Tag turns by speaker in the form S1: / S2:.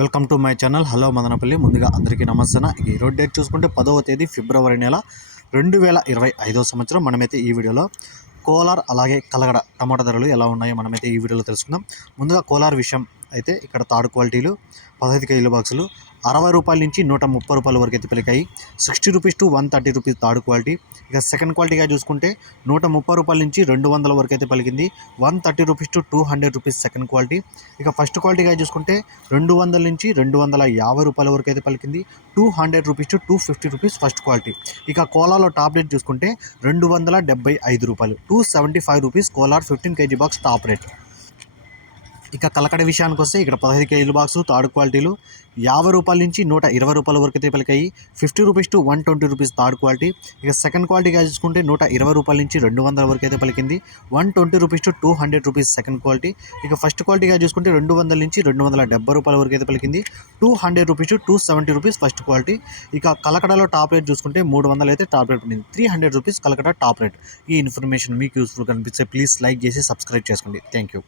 S1: Welcome to my channel. Hello Madanapalle. ముందుగా అందరికీ నమస్తే ఈ రోడ్ డేట్ చూసుకుంటే పదవ తేదీ ఫిబ్రవరి నెల రెండు వేల ఇరవై ఐదో సంవత్సరం. మనమైతే ఈ వీడియోలో కోలార్ అలాగే కలగడ టమాటా ధరలు ఎలా ఉన్నాయో మనమైతే ఈ వీడియోలో తెలుసుకుందాం. ముందుగా కోలార్ విషయం అయితే ఇక్కడ థర్డ్ క్వాలిటీలు పదహైదు కేజీల బాక్సులు అరవై రూపాయల నుంచి నూట ముప్పై రూపాయల వరకు అయితే పెరిగాయి sixty rupees to one thirty rupees third quality. ఇక సెకండ్ క్వాలిటీగా చూసుకుంటే నూట ముప్పై రూపాయల నుంచి రెండు వందల వరకు అయితే పలికింది. One thirty rupees to two hundred rupees second quality. ఇక ఫస్ట్ క్వాలిటీగా చూసుకుంటే రెండు వందల నుంచి రెండు వందల యాభై రూపాయల వరకు అయితే పలికింది. Two hundred rupees to two fifty rupees first quality. ఇక కోలాలో టాప్ రేట్ చూసుకుంటే రెండు వందల డెబ్బై ఐదు రూపాయలు. Two seventy five rupees Kolar fifteen KG box top rate. ఇక కలకడ విషయానికి వస్తే ఇక్కడ పదహైదు కేజీల బాక్స్ థర్డ్ క్వాలిటీలు. యాభై రూపాయల నుంచి నూట ఇరవై రూపాయల వరకు అయితే పలికాయి fifty rupees to one twenty rupees third quality. ఇక సెకండ్ క్వాలిటీగా చూసుకుంటే నూట ఇరవై రూపాయల నుంచి రెండు వందల వరకు అయితే పలికింది. One twenty rupees to two hundred rupees second quality. ఇక ఫస్ట్ క్వాలిటీగా చూసుకుంటే రెండు వందల నుంచి రెండు వందల డెబ్బై రూపాయల వరకు అయితే పలికింది. Two hundred rupees to two seventy rupees first quality. ఇక కలకడలో టాప్ రేట్ చూసుకుంటే మూడు వందలు అయితే టాప్ రేట్ పడింది. Three hundred rupees Kalakada top rate. ఈ ఇన్ఫర్మేషన్ మీకు యూస్ఫుల్ కనిపిస్తే ప్లీజ్ లైక్ చేసి సబ్స్క్రైబ్ చేసుకోండి. Thank you.